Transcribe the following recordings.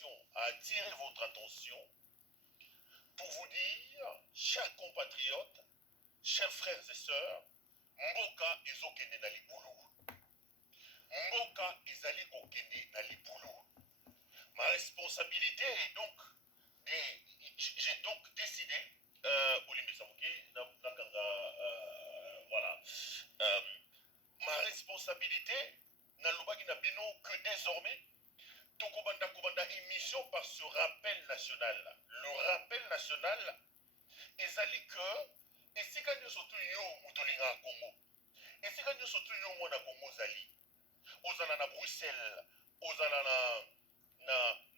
attention, à attirer votre attention pour vous dire, chers compatriotes, chers frères et sœurs, Mboka ezokende na libulu. Mboka ezali kokende na libulu. Ma responsabilité est donc, j'ai donc décidé, voilà, ma responsabilité n'a que désormais, Tokobanda émission par ce rappel national. Le rappel national, ezali que, et si quand nous sommes yo mutolinga Congo, et si quand nous sommes yo mona Congo zali, ozala na Bruxelles, ozala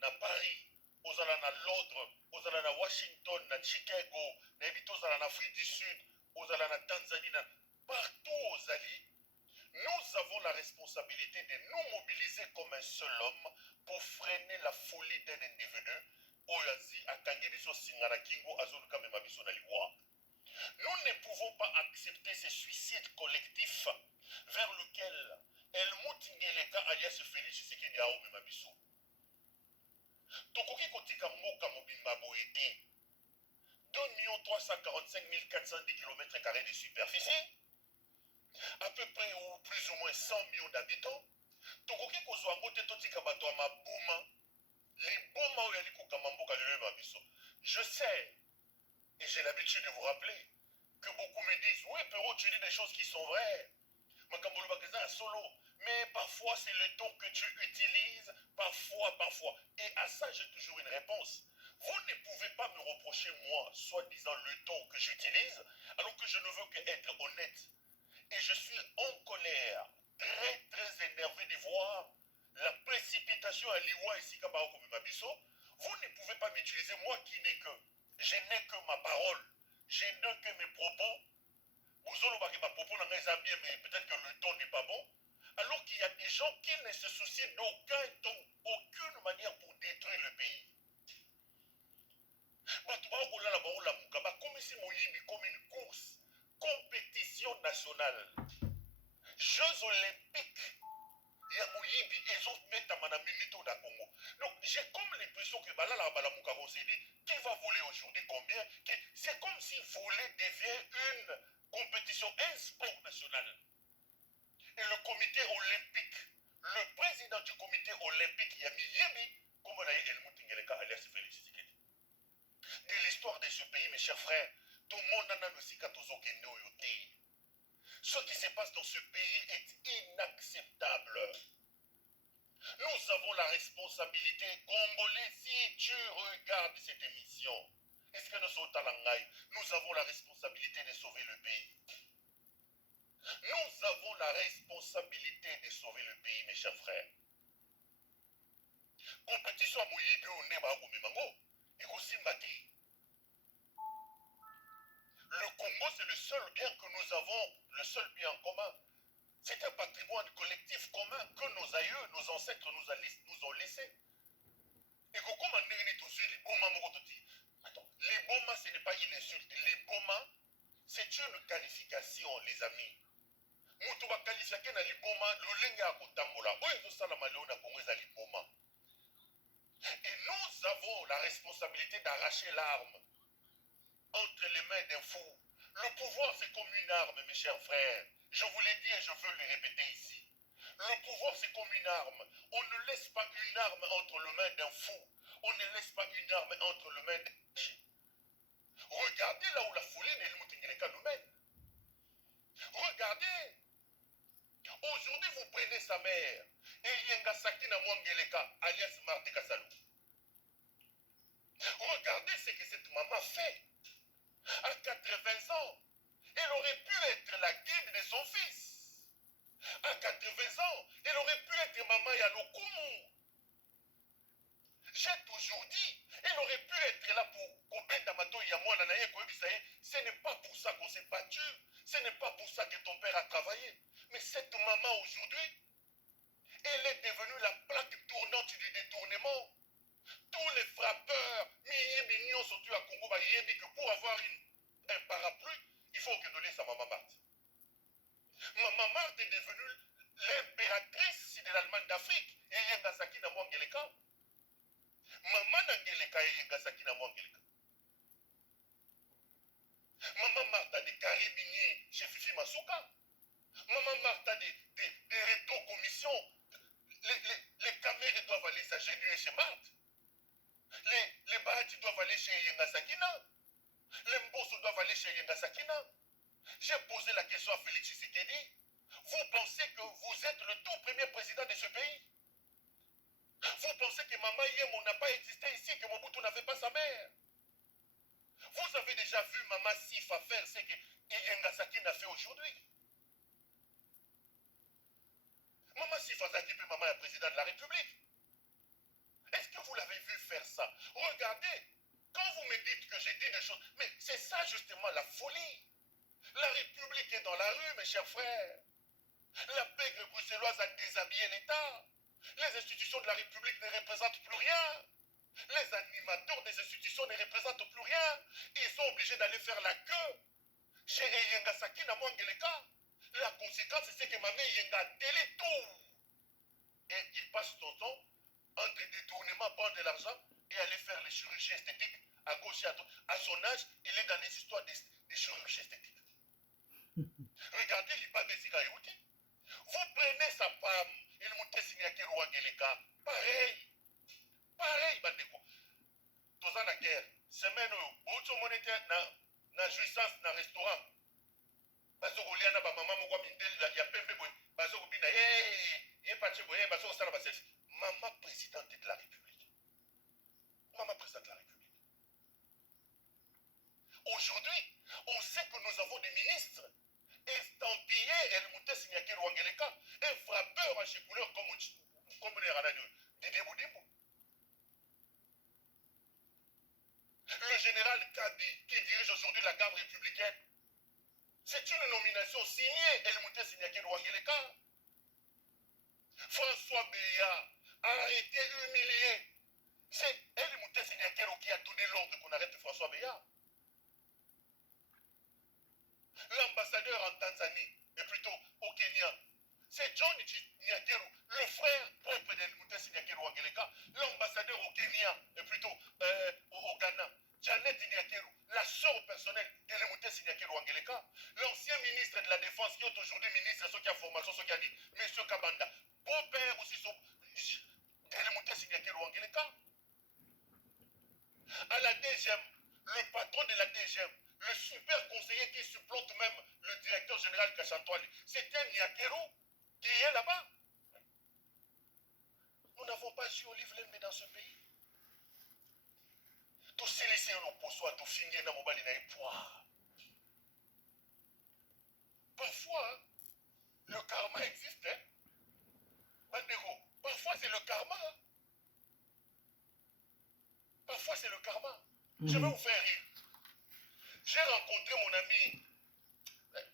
na Paris, ozala na Londres, ozala na Washington, na Chicago, na ebito ozala na Afrique du Sud, ozala na Tanzanie, partout ozali, nous avons la responsabilité de nous mobiliser comme un seul homme pour freiner la folie d'un individu. Oyazi akangibiso singana kingo azoluka memabiso na liwa. Nous ne pouvons pas accepter ces suicides collectifs vers lequel Helmut Ngeleka alias Félix Tshisekedi a omis Mabiso. Tokoki kotika mboka mobimba boete 2 345 410 km² de superficie, à peu près ou plus ou moins 100 millions d'habitants. Tokoki kozwa ngote totika bato ya maboma, les boma oyo yali kokamba mboka lelo Mabiso. Je sais, et j'ai l'habitude de vous rappeler, que beaucoup me disent, oui, Perrault, tu dis des choses qui sont vraies. Makambolo Bakaza solo. Mais parfois, c'est le ton que tu utilises, parfois. Et à ça, j'ai toujours une réponse. Vous ne pouvez pas me reprocher, moi, soi-disant le ton que j'utilise, alors que je ne veux qu'être honnête. Et je suis en colère, très énervé de voir la précipitation à Liwa et Sikabao comme Mabiso. Vous ne pouvez pas m'utiliser, moi qui n'ai que, je n'ai que ma parole, je n'ai que mes propos. Vous avez ma propos dans mes amis, mais peut-être que le ton n'est pas bon. Alors qu'il y a des gens qui ne se soucient d'aucun ton, aucune manière pour détruire le pays. Comme une course, compétition nationale, Jeux olympiques. Ils ont mis à Milito da Congo. Donc j'ai comme l'impression que Balala Balamouka s'est dit qui va voler aujourd'hui combien. C'est comme si voler devient une compétition, un sport national. Et le comité olympique, le président du comité olympique, Yami Yemi, comme on a dit Helmut Ngeleka alias Félix Tshisekedi. De l'histoire de ce pays, mes chers frères, tout le monde en a aussi katozo kende oyote. Ce qui se passe dans ce pays est inacceptable. Nous avons la responsabilité, Congolais, si tu regardes cette émission, est-ce que nous sommes à l'angaï? Nous avons la responsabilité de sauver le pays. Nous avons la responsabilité de sauver le pays, mes chers frères. Compétition à Mouyebe au Neba Gomimango, et aussi Mati. Le Congo, c'est le seul bien que nous avons, le seul bien en commun. C'est un patrimoine collectif commun que nos aïeux, nos ancêtres nous ont laissé. Et que comme on est tous les Boma, attends, les Boma, ce n'est pas une insulte. Les Boma, c'est une qualification, les amis. Mutu va qualifier na liboma, l'olenga a kotambola. Oyo salama leona kongeza liboma. Et nous avons la responsabilité d'arracher l'arme entre les mains d'un fou. Le pouvoir, c'est comme une arme, mes chers frères. Je vous l'ai dit et je veux le répéter ici. Le pouvoir, c'est comme une arme. On ne laisse pas une arme entre les mains d'un fou. On ne laisse pas une arme entre les mains d'un chien. Regardez là où la folie de Ngeleka nous mène. Regardez. Aujourd'hui, vous prenez sa mère, Yenga Sakina Mwangeleka, alias Marthe Kassalou. Regardez ce que cette maman fait. À 80 ans, elle aurait pu être la guide de son fils. À 80 ans, elle aurait pu être maman Yalokumu. J'ai toujours dit, elle aurait pu être là pour Koben Damato Yamouana Naye Koebisaye. Ce n'est pas pour ça qu'on s'est battu. Ce n'est pas pour ça que ton père a travaillé. Mais cette maman aujourd'hui, elle est devenue la plaque tournante du détournement. Tous les frappeurs, Miyembi surtout à Congo, que pour avoir un parapluie, il faut que donner sa maman Marthe. Maman Marthe est devenue l'impératrice de l'Allemagne d'Afrique. Et Maman Nangeleka et Yengasaki na Mwangeleka. Maman Martha de Caribinier chez Fifi Masuka. Maman Martha des rétro-commissions. Les caméras doivent aller s'agénuer chez Marthe. Les Bahati doivent aller chez Yengasakina. Les Mbosso doivent aller chez Yengasakina. J'ai posé la question à Félix Tshisekedi. Vous pensez que vous êtes le tout premier président de ce pays? Vous pensez que Maman Yemo n'a pas existé ici, que Mobutu n'avait pas sa mère? Vous avez déjà vu Maman Sifa faire ce que Yengasakina a fait aujourd'hui? Maman Sifa Zaki peut Maman est président de la République. Est-ce que vous l'avez vu faire ça? Regardez, quand vous me dites que j'ai dit des choses, mais c'est ça justement la folie. La République est dans la rue, mes chers frères. La pègre bruxelloise a déshabillé l'État. Les institutions de la République ne représentent plus rien. Les animateurs des institutions ne représentent plus rien. Ils sont obligés d'aller faire la queue chez Yengasaki na Mwangeleka. La conséquence, c'est que Mamé Yenga a télé tout. Et il passe son temps entre détournement, prendre de l'argent et aller faire les chirurgies esthétiques à gauche et à droite. À son âge, il est dans les histoires des chirurgies esthétiques. Regardez l'Ibabé Zigayouti. Vous prenez sa femme, il monte signé à Wangeleka. Pareil. Pareil, Bandeko. Tous en la guerre. Semaine où vous monétaire na jouissance na restaurant. Bazo Goliana, ba maman moko mindel ya pembe boy. Bazo Gobina, ye pache boy, bazo sala basel. Maman présidente de la République. Maman présidente de la République. Aujourd'hui, on sait que nous avons des ministres estampillés El Mouté Signakir Wangeleka, un frappeur à chez couleur comme les Ranagno, Didier Boudimbo. Le général Kabi, qui dirige aujourd'hui la garde républicaine, c'est une nomination signée El Mouté Signakir Wangeleka. François Béa a été humilié. C'est El Mouté Signakir qui a donné l'ordre qu'on arrête François Béa. L'ambassadeur en Tanzanie, et plutôt au Kenya, c'est John Nyakeru, le frère propre d'El Mouté Signakir Wangeleka, l'ambassadeur au Kenya, et plutôt au Ghana. Janet Nyakeru, la sœur personnelle d'El Mouté Signakir Wangeleka, l'ancien ministre de la Défense qui est aujourd'hui ministre, ceux qui a formation, ceux qui a dit, M. Kabanda, beau-père aussi d'El Mouté Signakir Wangeleka. À la DGM, le patron de la DGM, le super conseiller qui supplante même le directeur général Kachantoali, c'était Nyakeru qui est là-bas. Nous n'avons pas su Olive Lembe dans ce pays. Tout s'est laissé au poisson, tout finir dans mon balina et poire. Parfois, le karma existe, hein. Bandego, parfois c'est le karma. Hein? Parfois c'est le karma. Je vais vous faire rire. J'ai rencontré mon ami.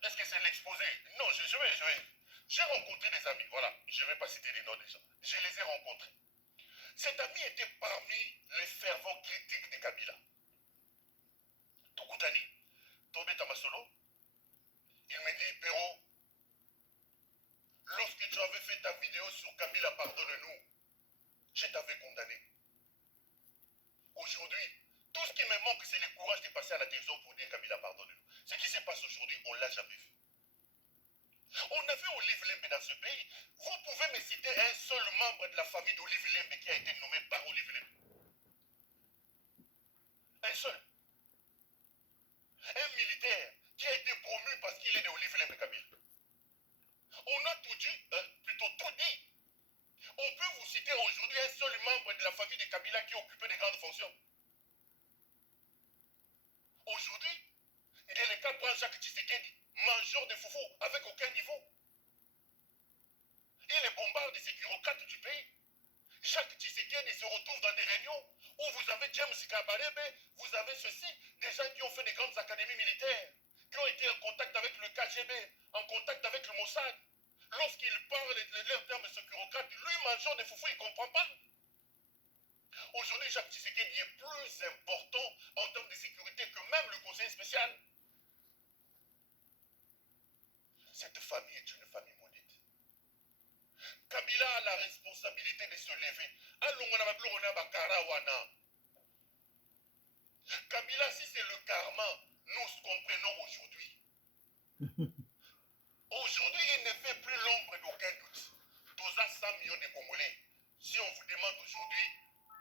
Est-ce que c'est l'exposé? Non, je vais. J'ai rencontré des amis, voilà. Je ne vais pas citer les noms des gens. Je les ai rencontrés. Cet ami était parmi les fervents critiques de Kabila. Tokoutani, Tobé Tamasolo, il me dit, Péro, lorsque tu avais fait ta vidéo sur Kabila, pardonne-nous, je t'avais condamné. Aujourd'hui, tout ce qui me manque, c'est le courage de passer à la télévision pour dire Kabila, pardonne-nous. Ce qui se passe aujourd'hui, on ne l'a jamais vu. On avait Olive Lembe dans ce pays. Vous pouvez me citer un seul membre de la famille d'Olive Lembe qui a été nommé par Olive Lembe. Un seul. Un militaire qui a été promu parce qu'il est de Olive Lembe Kabila. On a tout dit, plutôt tout dit. On peut vous citer aujourd'hui un seul membre de la famille de Kabila qui occupait de grandes fonctions. Aujourd'hui, Ngeleka prend Jacques Tshisekedi, mangeur de foufou, avec aucun niveau. Il est bombarde de ces bureaucrates du pays. Jacques Tshisekedi se retrouve dans des réunions où vous avez James Kabarebe, vous avez ceci, des gens qui ont fait des grandes académies militaires, qui ont été en contact avec le KGB, en contact avec le Mossad. Lorsqu'ils parlent de leurs termes de ce bureaucrate, lui, mangeur de foufou, il ne comprend pas. Aujourd'hui, Jacques Tshisekedi est plus important en termes de sécurité que même le conseiller spécial. Cette famille est une famille maudite. Kabila a la responsabilité de se lever. Allons, on a Pona Bakarawana. Kabila, si c'est le karma, nous comprenons aujourd'hui. Aujourd'hui, il ne fait plus l'ombre d'aucun doute. Tous à 100 millions de Congolais. Si on vous demande aujourd'hui,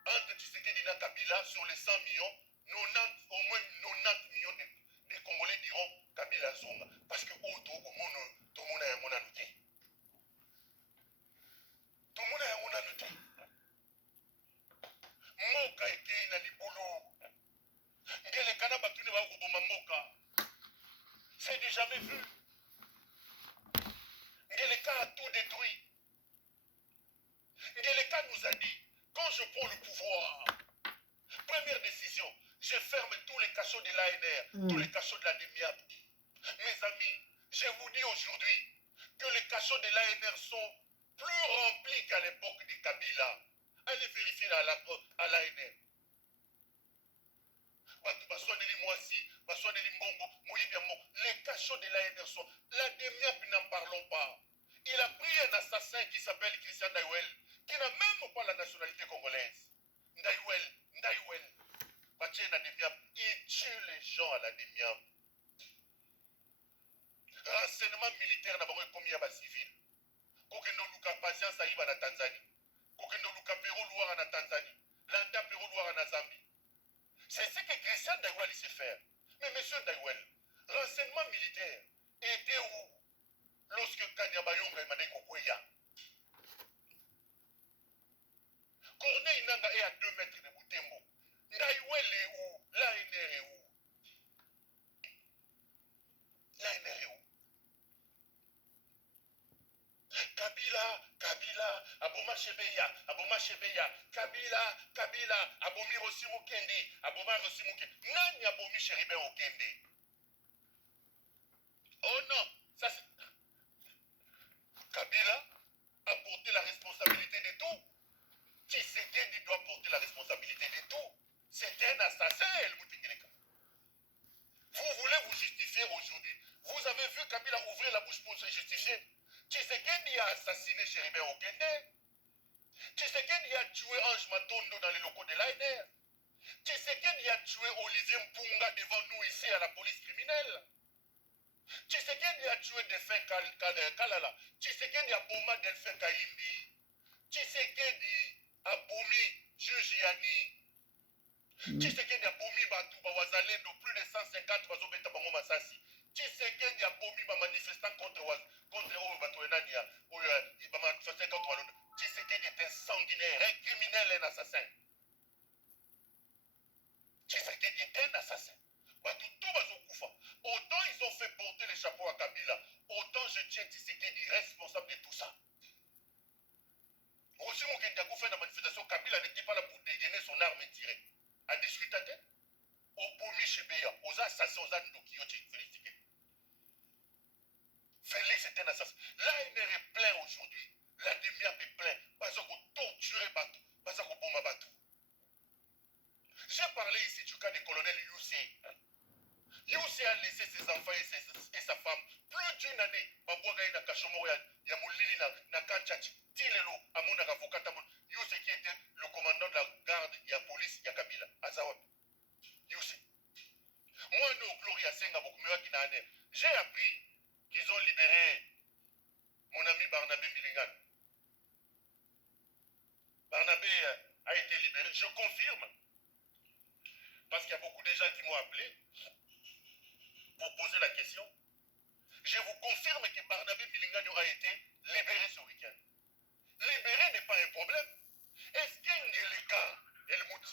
entre Tshisekedi et Kabila, sur les 100 millions, 90, au moins 90 millions de Congolais diront Kabila Zonga. Parce que tout le monde a un noté. Tout le monde a un noté. Moka eke na libulu. Ngele kana batune ba kuboma moka. C'est du jamais vu. Ngeleka a tout détruit. Ngeleka nous a dit, quand je prends le pouvoir, première décision, je ferme tous les cachots de l'ANR, tous les cachots de la DEMIAP. Mes amis, je vous dis aujourd'hui que les cachots de l'ANR sont plus remplis qu'à l'époque de Kabila. Allez vérifier à l'ANR. Les cachots de l'ANR sont... La DEMIAP, n'en parlons pas. Il a pris un assassin qui s'appelle Christian Ndaiwel, qui n'a même pas la nationalité congolaise. Ndaiwel. Il tue les gens à la DEMIAP. Renseignement militaire d'abord commis à civil. Kokendo Luka patience aïba na Tanzanie. Kokendo Luka Pero Loire na Tanzanie. Landa Pero Loire na Zambie. C'est ce que Christian Ndaiwel sait faire. Mais monsieur Ndaiwel, renseignement militaire était où lorsque Kanyabayonga et Madeko Kweya? Corneille Nanga est à 2 mètres de Boutembo. Ndaiwel est où? L'ANR est où? L'ANR est où? Kabila, Aboma Shebeya, Kabila, Abomi Rosimu Kende, Aboma Rosimu Kende. Nani Abomi Chéribin au Kende? Oh non, ça c'est... Kabila a porté la responsabilité de tout. Tshisekedi doit porter la responsabilité de tout. C'est un assassin, El Moutingeleka. Vous voulez vous justifier aujourd'hui. Vous avez vu Kabila ouvrir la bouche pour se justifier. Tshisekedi a assassiné Chéribin Okende. Tshisekedi a tué Ange Matondo dans les locaux de l'ANR. Tshisekedi a tué Olivier Mpunga devant nous ici à la police criminelle. Tshisekedi a tué Delphin Kalala. Tshisekedi a bombé Delphin Kaimbi. Tshisekedi a bombé Juge Yani. Tshisekedi a bombé Batouba Wazalendo, plus de 150 Wazobeta Bango Masasi. Tshisekedi a bombé les manifestants contre Batouenania, ou les manifestants contre Wallondo. Tshisekedi est un sanguinaire, un criminel, un assassin. Tshisekedi est un assassin. Autant ils ont fait porter les chapeaux à Kabila, autant je tiens Tshisekedi responsable de tout ça. Aussi, mon qui a fait la manifestation, Kabila n'était pas là pour dégainer son arme et tirer. À discuter, au Bomi Chebeya, aux assassins, aux Andoki, félicité. Félix est un assassin. L'ANR est plein aujourd'hui. La DEMIAP est plein. Bazako torturer Batou. Bazako bomba Batou. J'ai parlé ici du cas du colonel Youssé. Youssé a laissé ses enfants et sa femme plus d'une année. Babouagaï na Kachomoro ya Moulili na Kanchachi. Tilelo, à mon avocat, Youssé qui était le commandant de la garde et la police ya Kabila. Azawad. Youssé. Moi, nous, Gloria Senga, j'ai appris qu'ils ont libéré mon ami Barnabé Milingan. Barnabé a été libéré. Je confirme. Parce qu'il y a beaucoup de gens qui m'ont appelé pour poser la question. Je vous confirme que Barnabé Milingano a été libéré ce week-end. Libéré n'est pas un problème. Est-ce qu'Engeleka, Helmut,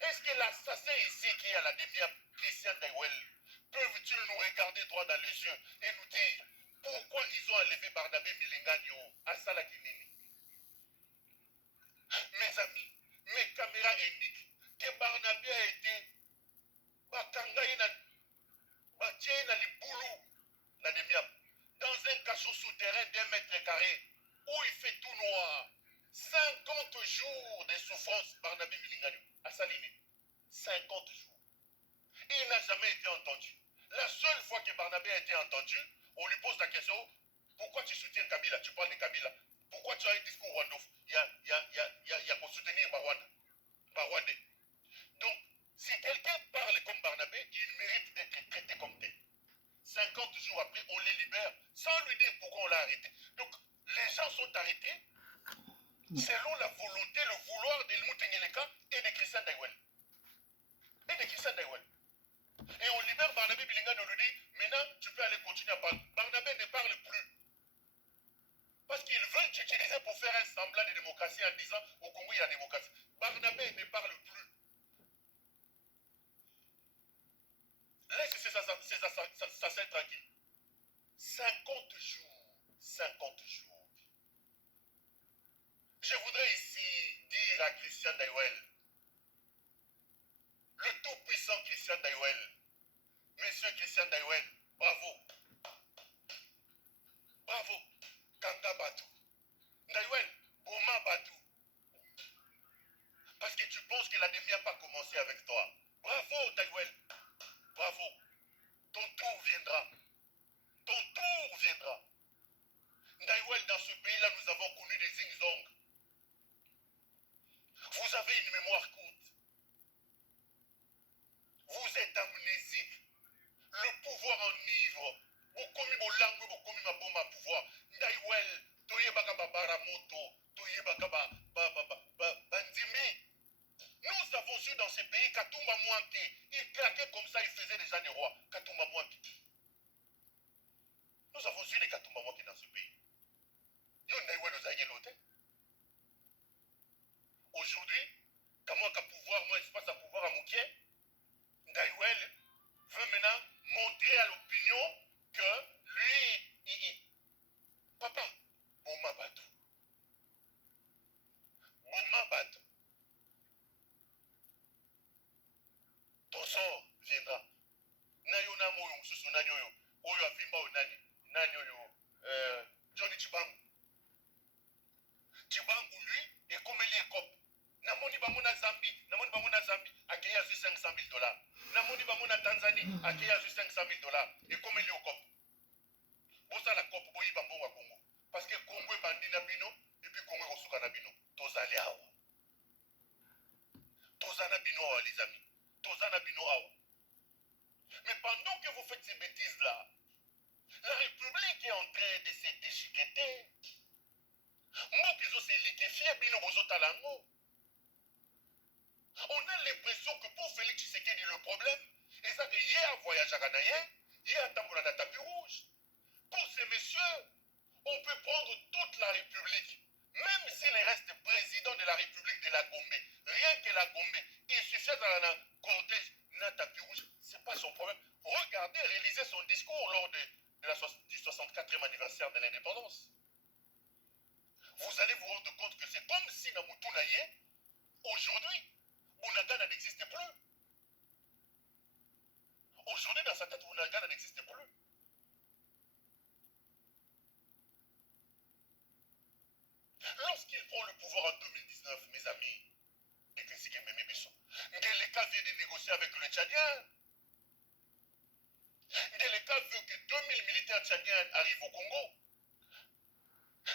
est-ce que l'assassin ici qui est à la DEMIAP, Christian Ndaiwel, peuvent-ils nous regarder droit dans les yeux et nous dire pourquoi ils ont enlevé Barnabé Milingano à Salakinini? Mes amis, mes caméras indiquent que Barnabé a été dans un cachot souterrain d'1 mètre carré où il fait tout noir. 50 jours de souffrance, Barnabé Milingano, à Saline. 50 jours. Il n'a jamais été entendu. La seule fois que Barnabé a été entendu, on lui pose la question, pourquoi tu soutiens Kabila? Tu parles de Kabila. Pourquoi tu as un discours Rwandof? Il y a pour soutenir Rwanda. Rwandais. Donc, si quelqu'un parle comme Barnabé, il mérite d'être traité comme tel. 50 jours après, on les libère sans lui dire pourquoi on l'a arrêté. Donc, les gens sont arrêtés selon la volonté, le vouloir d'Helmut Ngeleka et de Christian Daiwel. Et on libère Barnabé Bilinga, on lui dit, maintenant, tu peux aller continuer à parler. Barnabé ne parle plus. Parce qu'ils veulent t'utiliser pour faire un semblant de démocratie en disant, au Congo, il y a la démocratie. Barnabé ne parle plus. Laisse ces assassins tranquilles. 50 jours. 50 jours. Je voudrais ici dire à Christian Daiwel, le tout-puissant Christian Daiwel, Monsieur Christian Daiwel, bravo. Bravo. Kanga Batou. Daiwel, Boma Batou. Parce que tu penses que l'année n'a pas commencé avec toi. Bravo, Daiwel. Bravo. Ton tour viendra. Ton tour viendra. Daiwel, dans ce pays-là, nous avons connu des zing-zong. Vous avez une mémoire courte. Vous êtes amnésique. Le pouvoir enivre. Vous commis mon langue, vous commis ma bombe à pouvoir. Daiwel, toye bakaba baramoto, toye bakaba bandimi. Nous avons su dans ces pays Katumba Mouanké. Il claquait comme ça, il faisait déjà des rois. Katumba Mouanké. Nous avons su les Katumba Mouanké dans ce pays. Aujourd'hui, quand moi, pouvoir, moi, espace à pouvoir à Mouké, Daiwel veut maintenant montrer à l'opinion que lui, papa, Boma Batou. Boma Batou. Ton sort viendra. Nayo na moyo mususu nani oyo. Oyo avimba o nani. Nani oyo. Johnny Chibangu. Chibangu lui, et comme il est cop. Namoni bamona Zambie, accueillir juste 500 000 dollars. Namoni bamona Tanzanie, accueillir juste 500 000 dollars. Et comme il est au cop. Bon ça la cop, boyi bambon à Congo. Parce que Congo est bandit na bino, et puis Congo est osuka na bino. Tozali awa. Tozana bino awa les amis. Tozana bino awa. Mais pendant que vous faites ces bêtises-là, la République est en train de se déchiqueter. Moi, qu'ils ont se liquéfié, bino bozo talango. On a l'impression que pour Félix Tshisekedi, le problème, et ça que hier voyage à Ganaïen, hier tambour à tapis rouge. Pour ces messieurs, on peut prendre toute la République, même s'il reste président de la République de la Gombe, rien que la Gombe, il suffit dans la cortège d'un tapis rouge, c'est pas son problème. Regardez, réalisez son discours lors du 64e anniversaire de l'indépendance. Vous allez vous rendre compte que c'est comme si Namutu Naye, aujourd'hui, Bounagana n'existe plus. Aujourd'hui, dans sa tête, Bounagana n'existe plus. Lorsqu'il prend le pouvoir en 2019, mes amis, et que c'est Mémé Besson, Ngeleka vient de négocier avec le Tchadien. Ngeleka veut que 2000 militaires tchadiens arrivent au Congo.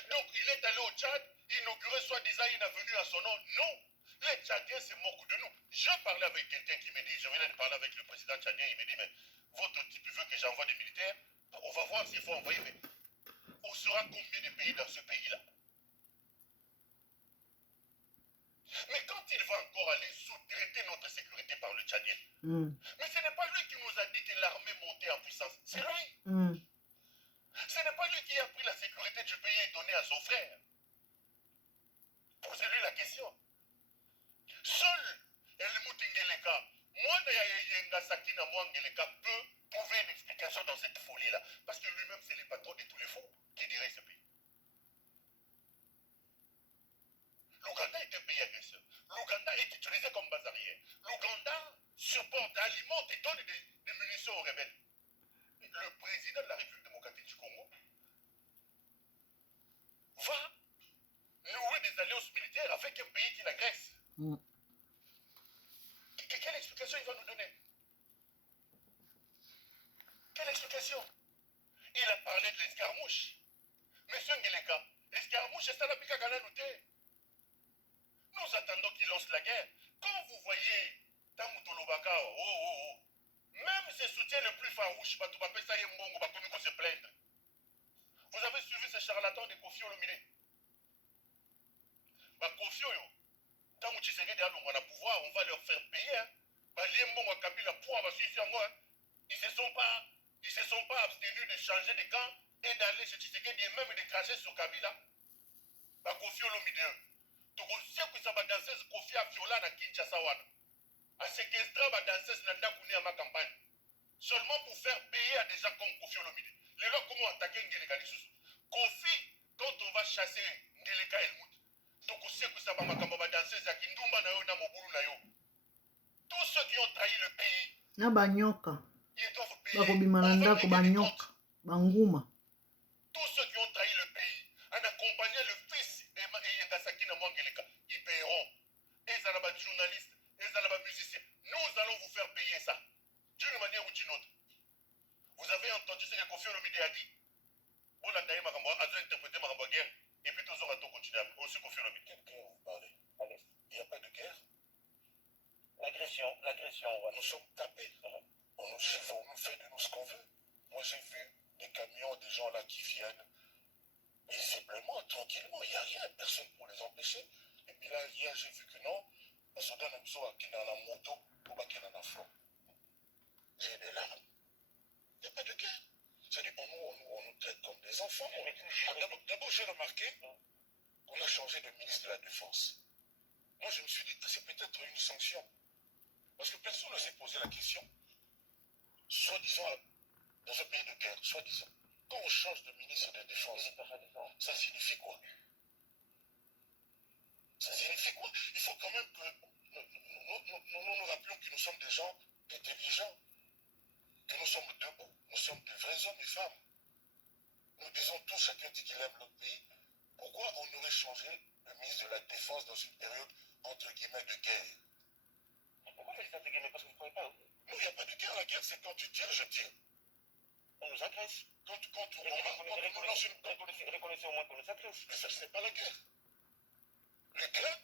Donc il est allé au Tchad, inaugurer soi-disant une avenue à son nom. Non, les Tchadiens se moquent de nous. Je parlais avec quelqu'un qui me dit, je venais de parler avec le président tchadien, il me dit, mais votre type veut que j'envoie des militaires, on va voir s'il faut envoyer, mais on sera combien de pays dans ce pays-là? Mais quand il va encore aller sous-traiter notre sécurité par le Tchadien, mais ce n'est pas lui qui nous a dit que l'armée montait en puissance, c'est lui. Ce n'est pas lui qui a pris la sécurité du pays et donné à son frère. Posez-lui la question. Seul Helmut Ngeleka, Mwanda Yenga Sakina Ngeleka peut trouver une explication dans cette folie-là. Parce que lui-même, c'est le patron de tous les fous qui dirait ce pays. L'Ouganda est un pays agresseur. L'Ouganda est utilisé comme base arrière. L'Ouganda supporte, alimente et donne des munitions aux rebelles. Le président de la République démocratique du Congo va nouer des alliances militaires avec un pays qui l'agresse. Quelle explication il va nous donner? Quelle explication? Il a parlé de l'escarmouche. Monsieur Ngeleka, l'escarmouche, c'est ça la pique à Nous attendons qu'il lance la guerre. Quand foyer, même ses soutiens les plus farouches, se plaindre. Vous avez suivi ce charlatan de Kofi Olomide. Kofi Oyo, tant que Tshisekedi a le pouvoir, on va leur faire payer. Ils se sont pas abstenus de changer de camp et d'aller chez Tshisekedi et même de cracher sur Kabila. Kofi Olomide. Donc on sait que ça va danser Kofi a violé na Kinshasa wana. A séquestrer ma danseuse na Ndakuni à ma campagne. Seulement pour faire payer à des gens comme Kofi Olomide. Les gens comment attaquer Ngeleka Lisusu. Kofi, quand on va chasser Ngeleka Elmout, donc on sait que ça va ma danseuse à Kindumba na yo na Mobulu na yo. Tous ceux qui ont trahi le pays. Na banyoka. Ils doivent payer. Bakobimana ko banyoka. Banguma. Tous ceux qui ont trahi le pays, en accompagnant le fils de Yengasaki na Mwangeleka, ils paieront. Et ça là-bas journalistes, et ça là-bas musiciens. Nous allons vous faire payer ça. D'une manière ou d'une autre. Vous avez entendu ce que Kofi Olomide a dit. On a interprété ma guerre. Et puis tous aura tout continué. Aussi Kofi Olomide. Quelle guerre vous parlez? Il n'y a pas de guerre. L'agression, ouais. Nous sommes tapés. On nous chiffre, on nous fait de nous ce qu'on veut. Moi j'ai vu des camions, des gens là qui viennent paisiblement, tranquillement. Il n'y a rien, personne pour les empêcher. Et puis là, hier, j'ai vu que non. On se donne un besoin qui n'a la moto ou qui n'a la flot. J'ai des larmes. Il n'y a pas de guerre. C'est-à-dire, on nous traite comme des enfants. D'abord, j'ai remarqué qu'on a changé de ministre de la Défense. Moi, je me suis dit que c'est peut-être une sanction. Parce que personne ne s'est posé la question. Soi-disant, dans un pays de guerre, soi-disant, quand on change de ministre de la Défense, ça signifie quoi? Ça signifie quoi? Il faut quand même que nous rappelions que nous sommes des gens intelligents, que nous sommes debout, nous sommes des vrais hommes et femmes. Nous disons tous, chacun dit qu'il aime notre pays. Pourquoi on aurait changé le ministre de la Défense dans une période entre guillemets de guerre? Pourquoi vous dites entre guillemets? Parce que vous ne croyez pas. Non, il n'y a pas de guerre. La guerre, c'est quand tu tires, je tire. On nous agresse. Quand on nous lance une... Reconnaissez au moins qu'on nous agresse. Mais ça, ce n'est pas la guerre. L'Ukraine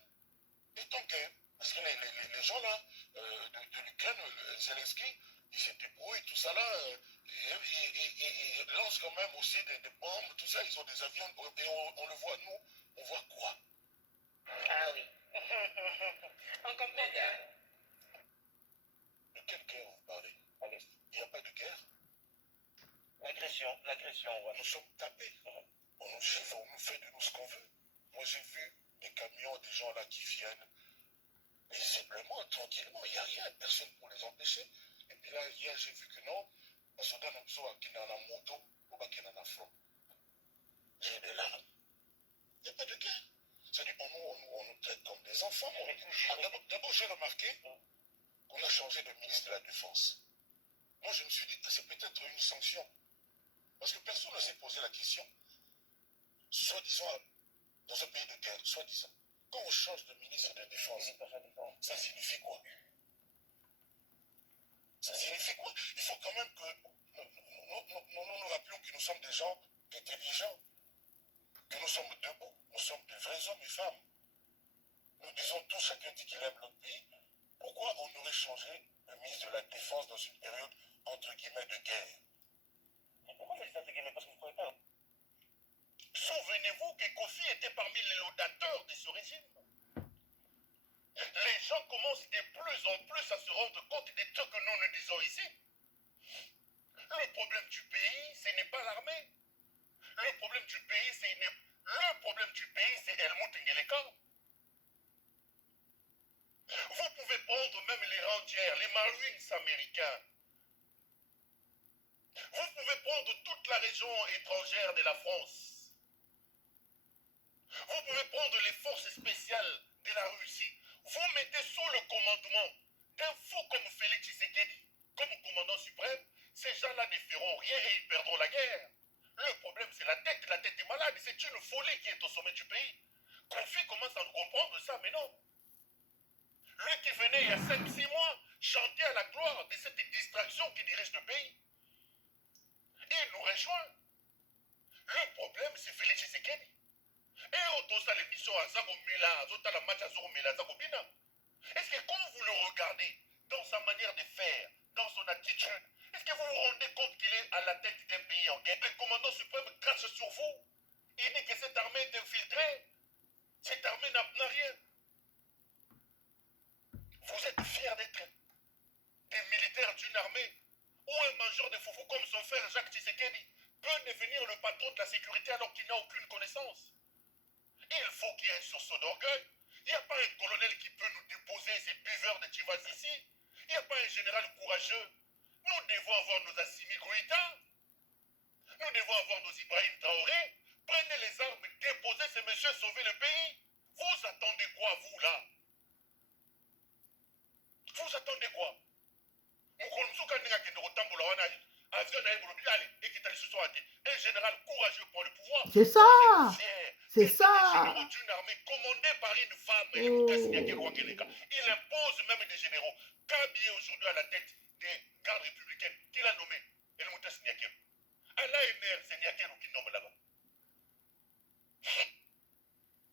est en guerre. Parce que les gens là, de l'Ukraine, Zelensky, ils se débrouillent, tout ça là, ils lancent quand même aussi des bombes, tout ça, ils ont des avions, et on le voit, nous, on voit quoi? Ah oui. On comprend bien. De quelle guerre vous parlez? Il n'y a pas de guerre. L'agression, ouais. Nous sommes tapés. On nous chiffre, on nous fait de nous ce qu'on veut. Moi j'ai vu des camions, des gens là qui viennent paisiblement, tranquillement, il n'y a rien, personne pour les empêcher. Et puis là, hier, j'ai vu que non, on se donne un besoin qui n'a la moto ou qui n'a la flot. J'ai des larmes. Il n'y a pas de guerre. C'est-à-dire, on nous traite comme des enfants. D'abord, j'ai remarqué qu'on a changé de ministre de la Défense. Moi, je me suis dit que c'est peut-être une sanction. Parce que personne ne s'est posé la question. Soi-disant, dans un pays de guerre, soi-disant, quand on change de ministre de la Défense, ça signifie quoi? Ça signifie quoi? Il faut quand même que nous rappelions que nous sommes des gens intelligents, que nous sommes debout, nous sommes des vrais hommes et femmes. Nous disons tous, chacun dit qu'il aime notre pays. Pourquoi on aurait changé le ministre de la Défense dans une période entre guillemets de guerre? Pourquoi vous dites entre guillemets? Parce que vous ne croyez pas. Souvenez-vous que Kofi était parmi les laudateurs de ce régime. Les gens commencent de plus en plus à se rendre compte des trucs que nous disons ici. Le problème du pays, ce n'est pas l'armée. Le problème du pays, c'est Helmut Ngeleka. Vous pouvez prendre même les Rangers, les Marines américains. Vous pouvez prendre toute la région étrangère de la France. Vous pouvez prendre les forces spéciales de la Russie. Vous mettez sous le commandement d'un fou comme Félix Tshisekedi, comme commandant suprême, ces gens-là ne feront rien et ils perdront la guerre. Le problème, c'est la tête est malade, c'est une folie qui est au sommet du pays. Kofi commence à comprendre ça, mais non. Lui qui venait il y a 5-6 mois chanter à la gloire de cette distraction qui dirige le pays. Et il nous rejoint. Le problème, c'est Félix Tshisekedi. Et on doit l'émission à Zagomila, à Zotala Match à Zagomila, à Zagobina. Est-ce que quand vous le attitude? Est-ce que vous vous rendez compte qu'il est à la tête d'un pays en guerre? Le commandant suprême crache sur vous. Il dit que cette armée est infiltrée. Cette armée n'a rien. Vous êtes fiers d'être des militaires d'une armée ou un major de foufou comme son frère Jacques Tshisekedi peut devenir le patron de la sécurité alors qu'il n'a aucune connaissance. Il faut qu'il y ait un sursaut d'orgueil. Il n'y a pas un colonel qui peut nous déposer ces buveurs de Chivas ici. Il n'y a pas un général courageux. Nous devons avoir nos Assimi Goïta. Nous devons avoir nos Ibrahim Traoré. Prenez les armes, déposez ces messieurs, sauvez le pays. Vous attendez quoi, vous, là? Vous attendez quoi? Un général courageux pour le pouvoir. C'est ça. C'est Des ça. généraux d'une armée commandée par une femme. Il impose même des généraux. Kabi est aujourd'hui à la tête des gardes républicaines. Qui l'a nommé? El Moutes Niakeru. À l'ANR, c'est Niakeru qui nomme là-bas.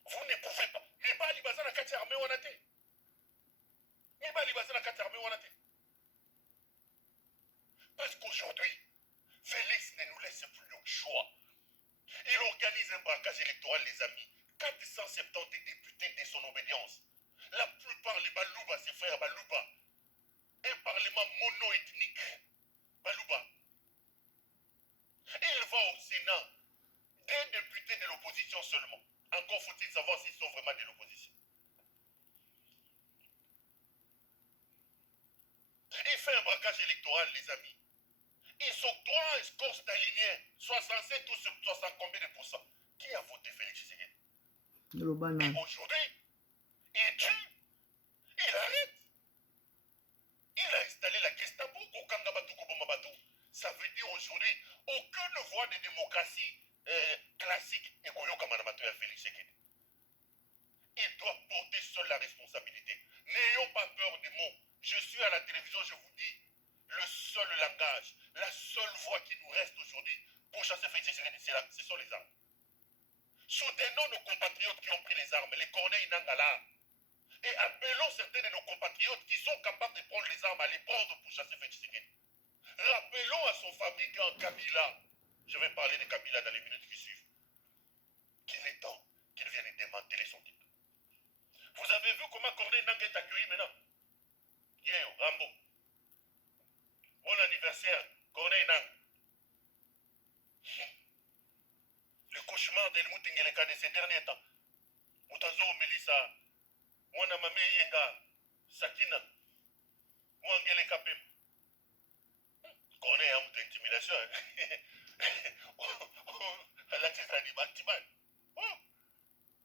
Vous ne pouvez pas. Mais pas l'Ibazana Kati armée ou Anate. Mais pas l'Ibazana Kati armée ou Anate. Parce qu'aujourd'hui, Félix ne nous laisse plus le choix. Il organise un braquage électoral, les amis. 470 députés de son obédience. La plupart, les Balouba, ses frères Balouba. Un parlement mono-ethnique. Balouba. Il va au Sénat. Des députés de l'opposition seulement. Encore faut-il savoir s'ils sont vraiment de l'opposition. Il fait un braquage électoral, les amis. Ils s'octroient un score stalinien. 67 ou 60 combien de pourcents? Qui a voté Félix Tshisekedi? Et aujourd'hui, il tue. Il arrête. Il a installé la Gestapo au Kangabatu Kobomabatu. Ça veut dire aujourd'hui, aucune voie de démocratie classique et Koyokamanamato à Félix Tshisekedi. Il doit porter seul la responsabilité. N'ayons pas peur des mots. Je suis à la télévision, je vous dis, le seul langage, la seule voie qui nous reste aujourd'hui pour chasser Félix Tshisekedi, ce sont les armes. Soutenons nos compatriotes qui ont pris les armes, les Corneilles Nangala, et appelons certains de nos compatriotes qui sont capables de prendre les armes à les prendre pour chasser Félix Tshisekedi. Rappelons à son fabricant Kabila, je vais parler de Kabila dans les minutes qui suivent, qu'il est temps qu'il vienne démanteler son type. Vous avez vu comment Corneille Nanga est accueilli maintenant? Yéo, Rambo. Bon anniversaire, Corneille Nanga. Le cauchemar d'Elmut Ngeleka de ces derniers temps. Mutazo Melissa, Mwana Mame Yenga, Sakina, Mwangeleka Pem. Corneille a une intimidation. La tête du bâtiment.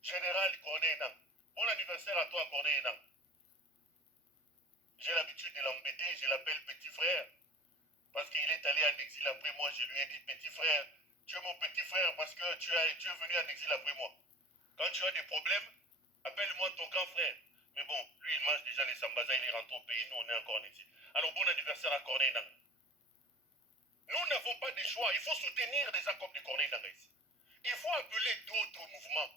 Général Corneille Nanga. Bon anniversaire à toi, Corneille Nanga. J'ai l'habitude de l'embêter, je l'appelle petit frère. Parce qu'il est allé en exil après moi, je lui ai dit petit frère, tu es mon petit frère parce que tu es venu en exil après moi. Quand tu as des problèmes, appelle-moi ton grand frère. Mais bon, lui il mange déjà les sambaza, il est rentré au pays, nous on est encore en exil. Alors bon anniversaire à Corneille Nanga. Nous n'avons pas de choix, il faut soutenir des accords de Corneille Nanga ici. Il faut appeler d'autres mouvements.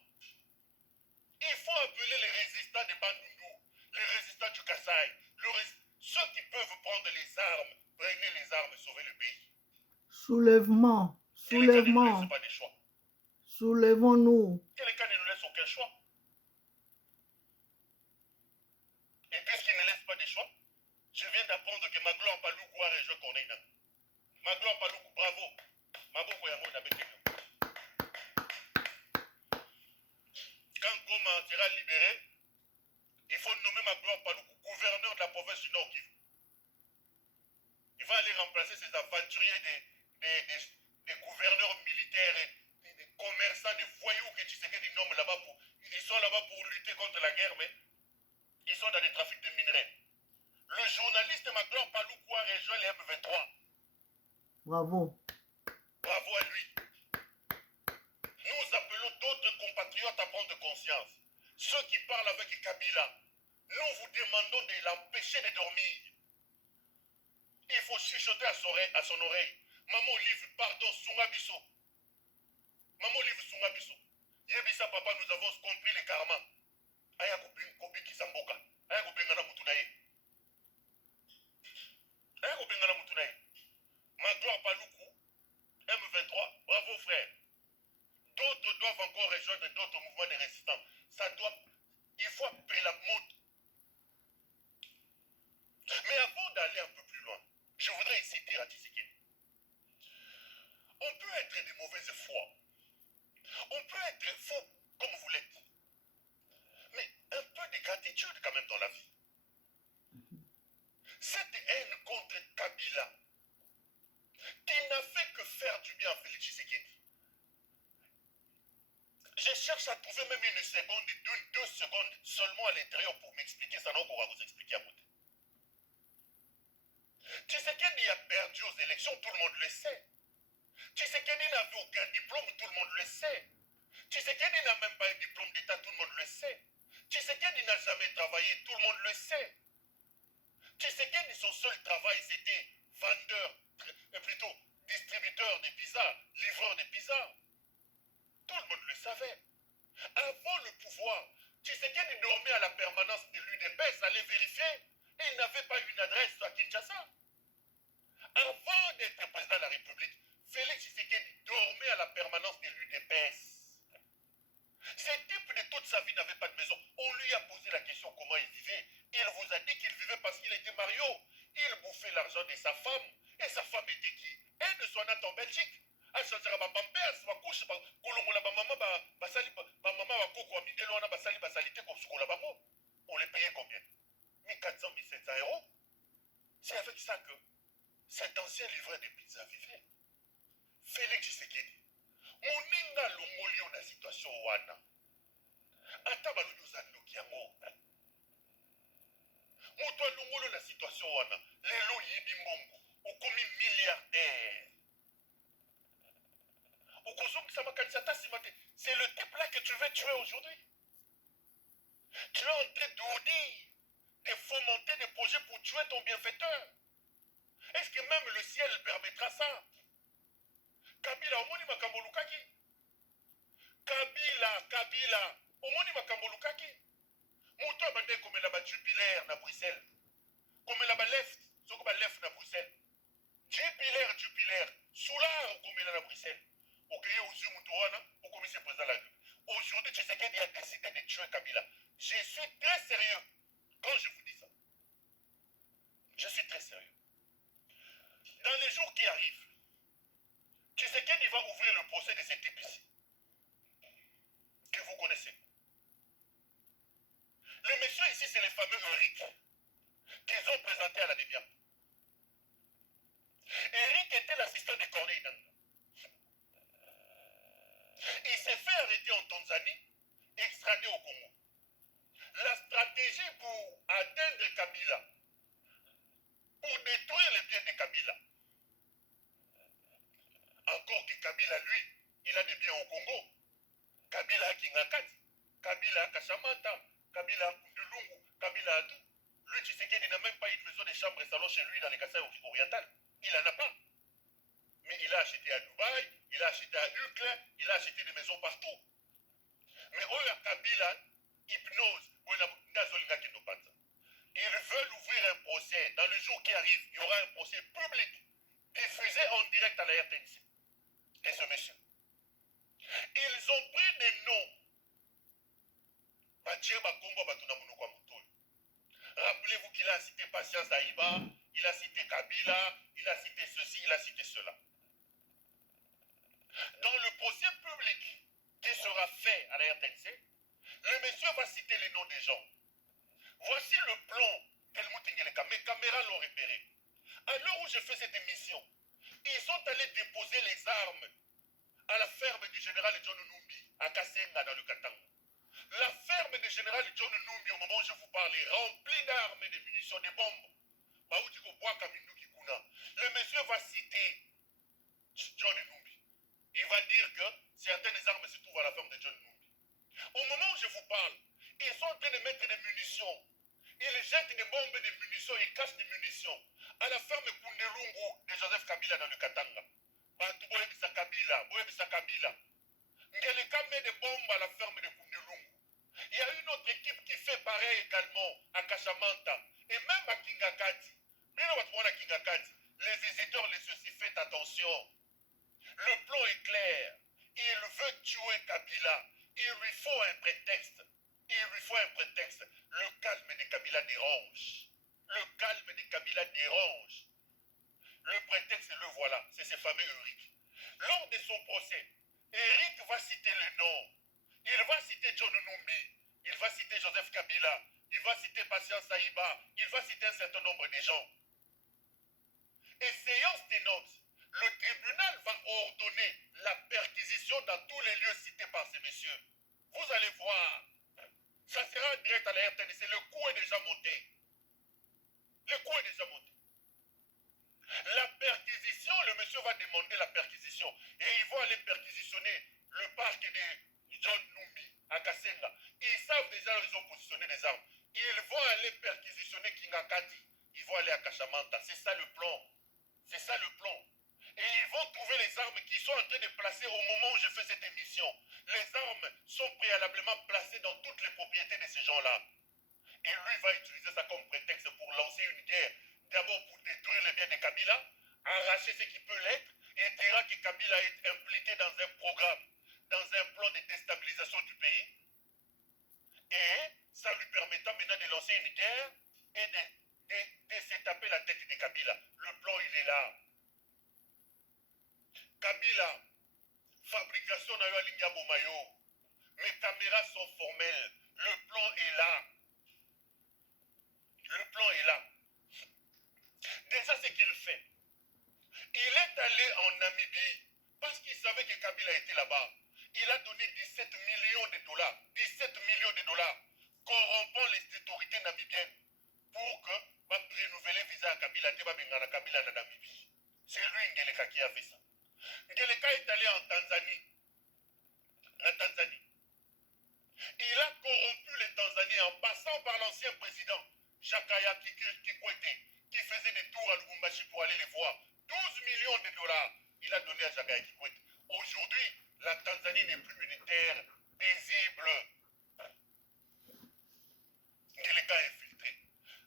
Il faut appeler les résistants de Bandundu, les résistants du Kassai, ceux qui peuvent prendre les armes, prenez les armes, sauver le pays. Soulèvement, soulèvement. Pas des choix. Soulèvons-nous. Et les cas ne nous laissent aucun choix. Et puisqu'ils ne laissent pas de choix, je viens d'apprendre que Magloire Paloukou a rejoint Corneille Nanga. Magloire Paloukou, bravo. Maboko Yango Nabeteko. Quand Goma sera libéré, il faut nommer Magloire Paloukou gouverneur de la province du Nord Kivu. Il va aller remplacer ces aventuriers des gouverneurs militaires et des commerçants, des voyous que Tshisekedi nomme là-bas pour. Ils sont là-bas pour lutter contre la guerre, mais ils sont dans les trafics de minerais. Le journaliste Magloire Paloukou a rejoint les M23. Bravo. Bravo à lui. Nous appelons d'autres compatriotes à prendre conscience. Ceux qui parlent avec Kabila, nous vous demandons de l'empêcher de dormir. Il faut chuchoter à son oreille. Maman Olive, pardon, Sungabiso. Maman Olive, Sungabiso. Yebisa papa, nous avons compris le karma. Aya Kobi Kizamboka. Aya Kobengana Mutunaye. Aya Kobengana Mutunaye. ici dire à Tshisekedi, on peut être de mauvaise foi, on peut être faux comme vous l'êtes, mais un peu de gratitude quand même dans la vie. Cette haine contre Kabila, qui n'a fait que faire du bien à Félix Tshisekedi. Je cherche à trouver même une seconde, deux secondes seulement à l'intérieur pour m'expliquer ça, donc on va vous expliquer à côté. Tshisekedi a perdu aux élections, tout le monde le sait. Tshisekedi n'avait aucun diplôme, tout le monde le sait. Tshisekedi n'a même pas un diplôme d'État, tout le monde le sait. Tshisekedi n'a jamais travaillé, tout le monde le sait. Tshisekedi, son seul travail, c'était vendeur, plutôt distributeur de pizzas, livreur de pizzas. Tout le monde le savait. Avant le pouvoir, Tshisekedi dormait à la permanence de l'UDPS, allait vérifier, et il n'avait pas une adresse à Kinshasa. Avant d'être président de la République, Félix Tshisekedi dormait à la permanence de l'UDPS. Ce type de toute sa vie n'avait pas de maison. On lui a posé la question comment il vivait. Il vous a dit qu'il vivait parce qu'il était Mario. Il bouffait l'argent de sa femme. Et sa femme était qui? Elle de son en Belgique. Elle changera ma pampers, ma couche, ma kolongola, ma maman, ma maman, ma coco, ma midelo, ma sali, ma salité, comme ce qu'on l'a bango. On les payait combien? 1400, 1700 euros. C'est avec ça que cet ancien livreur de pizza vivait. Félix Tshisekedi. Moninga longolio na situation wana. Ata balobi ozandoki yango. Moto alongolo na situation wana. Lelo yibi mbongo. Okomi milliardaire. Okozongisa makanisa ata nsima te. C'est le type là que tu veux tuer aujourd'hui. Tu es en train d'ourdir, de fomenter des projets pour tuer ton bienfaiteur. Est-ce que même le ciel permettra ça? Kabila, omoni makambo lukaki. Kabila, omoni makambo lukaki. Moto abande komela ba Jupiler na Bruxelles. Komela ba left, soko ba left na Bruxelles. Jupiler, Soulard komela na Bruxelles. Okeye ozu mutu wana, okomise président la République. Aujourd'hui, Tshisekedi a décidé de tuer Kabila. Je suis très sérieux quand je vous dis ça. Je suis très sérieux. Dans les jours qui arrivent, Tshisekedi va ouvrir le procès de cet type ici, que vous connaissez. Le monsieur ici, c'est le fameux Eric, qu'ils ont présenté à la DEVIAP. Eric était l'assistant de Corneille Nangaa. Il s'est fait arrêter en Tanzanie, extradé au Congo. La stratégie pour atteindre Kabila, pour détruire les biens de Kabila, encore que Kabila, lui, il a des biens au Congo. Kabila a Kingakati, Kabila a Kashamata, Kabila a Kundulungu, Kabila a tout. Lui, Tshisekedi n'a même pas une maison de chambre et salon chez lui dans les Kasaï orientales. Il n'en a pas. Mais il a acheté à Dubaï, il a acheté à Uccle, il a acheté des maisons partout. Mais eux, à Kabila, hypnose, ils veulent ouvrir un procès. Dans le jour qui arrive, il y aura un procès public, diffusé en direct à la RTNC. Et ce monsieur. Ils ont pris des noms. Rappelez-vous qu'il a cité Patience Aïba, il a cité Kabila, il a cité ceci, il a cité cela. Dans le procès public qui sera fait à la RTNC, le monsieur va citer les noms des gens. Voici le plan d'Helmut Ngeleka. Mes caméras l'ont repéré. À l'heure où je fais cette émission, ils sont allés déposer les armes à la ferme du général John Numbi, à Kasenga dans le Katanga. La ferme du général John Numbi, au moment où je vous parle, est remplie d'armes et de munitions, de bombes. Le monsieur va citer John Numbi. Il va dire que certaines armes se trouvent à la ferme de John Numbi. Au moment où je vous parle, ils sont en train de mettre des munitions. Ils jettent des bombes et des munitions, ils cachent des munitions. À la ferme Kundelungu de Joseph Kabila dans le Katanga. Kabila. Ngeleka met des bombes à la ferme de Kundelungu. Il y a une autre équipe qui fait pareil également à Kashamanta. Et même à Kingakati. Les visiteurs, les ceci, faites attention. Le plan est clair. Il veut tuer Kabila. Il lui faut un prétexte. Le calme de Kabila dérange. Le prétexte, le voilà, c'est ce fameux Eric. Lors de son procès, Eric va citer le nom. Il va citer John Numbi, il va citer Joseph Kabila, il va citer Patience Saïba, il va citer un certain nombre de gens. Et séance tenante, le tribunal va ordonner la perquisition dans tous les lieux cités par ces messieurs. Vous allez voir, ça sera direct à la RTNC, le coup est déjà monté. Le coup est déjà monté. La perquisition, le monsieur va demander la perquisition. Et ils vont aller perquisitionner le parc de John Numbi à Kasenga. Ils savent déjà où ils ont positionné des armes. Ils vont aller perquisitionner Kingakati. Ils vont aller à Kachamanta. C'est ça le plan. C'est ça le plan. Et ils vont trouver les armes qu'ils sont en train de placer au moment où je fais cette émission. Les armes sont préalablement placées dans toutes les propriétés de ces gens-là. Et lui va utiliser ça comme prétexte pour lancer une guerre. D'abord pour détruire les biens de Kabila, arracher ce qui peut l'être, et dira que Kabila est impliqué dans un programme, dans un plan de déstabilisation du pays. Et ça lui permettant maintenant de lancer une guerre et de se taper la tête de Kabila. Le plan, il est là. Kabila, fabrication na yo alingi abomayo. Mes caméras sont formelles. Le plan est là. Le plan est là. Déjà, ce qu'il fait, il est allé en Namibie parce qu'il savait que Kabila était là-bas. Il a donné 17 millions de dollars. 17 millions de dollars, corrompant les autorités namibiennes pour que renouveler le visa à Kabila, Kabila na Namibie. C'est lui, Ngeleka, qui a fait ça. Ngeleka est allé en Tanzanie. La Tanzanie. Il a corrompu les Tanzaniens en passant par l'ancien président Jakaya Kikwete, qui faisait des tours à Lubumbashi pour aller les voir. 12 millions de dollars, il a donné à Jakaya Kikwete. Aujourd'hui, la Tanzanie n'est plus une terre paisible. Ngeleka est infiltré.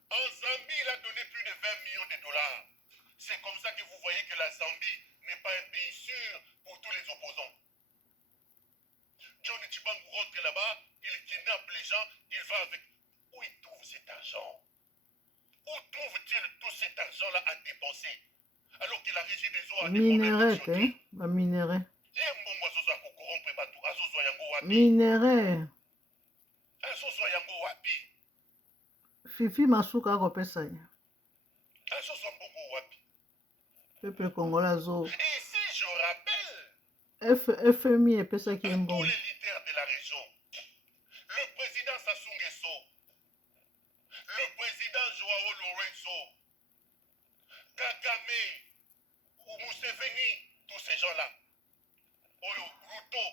En Zambie, il a donné plus de 20 millions de dollars. C'est comme ça que vous voyez que la Zambie n'est pas un pays sûr pour tous les opposants. John Chibangu rentre là-bas, il kidnappe les gens, il va avec... Où il trouve cet argent? Où trouve-t-il tout cet argent-là à dépenser? Alors que la régie des eaux a des Minerai, hein? Ba minerai. Minerai. Fifi Masuka akopesa ye. Peuple congolais zo. Et si je rappelle FMI epesa ki tous mbongo. les leaders de la région, le président Sassou Nguesso, le président Joao Lourenço, Kagame ou Museveni, tous ces gens-là, Ruto,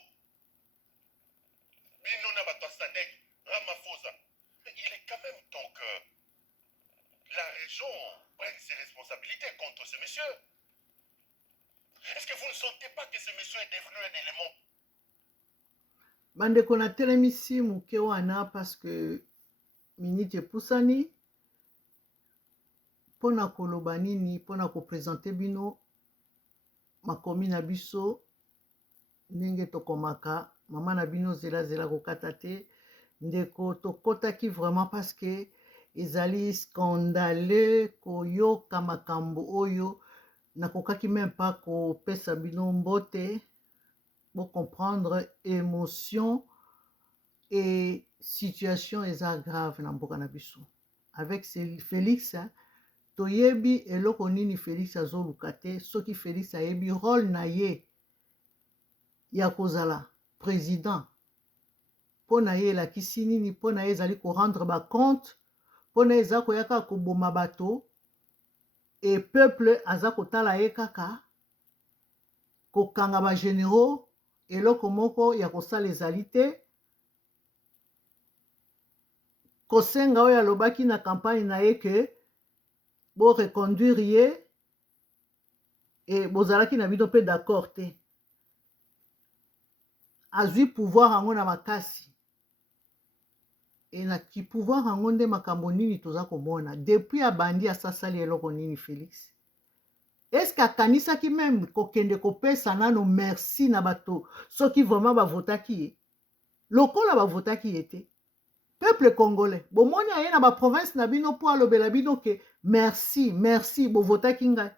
Binona Batosadek, Ramaphosa, mais il est quand même temps que la région prenne ses responsabilités contre ce monsieur. Est-ce que vous ne sentez pas que ce monsieur est devenu un élément? Bandeko na telemisi muke wana parce que minute epusani pona koloba nini pona kopresente bino makomi na biso ndenge tokomaka mama na bino zela kokata te ndeko tokotaki vraiment parce que ezali scandaleux koyoka makambo oyo nakokaki même pas kopesa bino mbote pour comprendre émotion et situation eza grave na mboka na biso avec Félix toyebi eloko nini Félix azoluka te soki Félix ayebi rôle na ye ya kozala président mpo na ye elakisi nini mpo na ye ezali korendre bacompte mpo na ye eza koyaka koboma bato e peuple aza kotala ye kaka kokanga bagénéraux eloko moko ya kosala ezali te kosenga oyo alobaki na campagne na ye ke boreconduire ye e bozalaki na bino mpe d'accord te azwi pouvoir yango na makasi e na kipouvoir yango nde makambo nini toza komona depuis abandi asasali eloko nini Félix est-ce que akanisaki même kokende kopesa nano merci na bato soki vraiment bavotaki ye lokola bavotaki ye te peuple congolais bomoni aye na baprovince na bino mpo alobela bino ke merci merci bovotaki ngai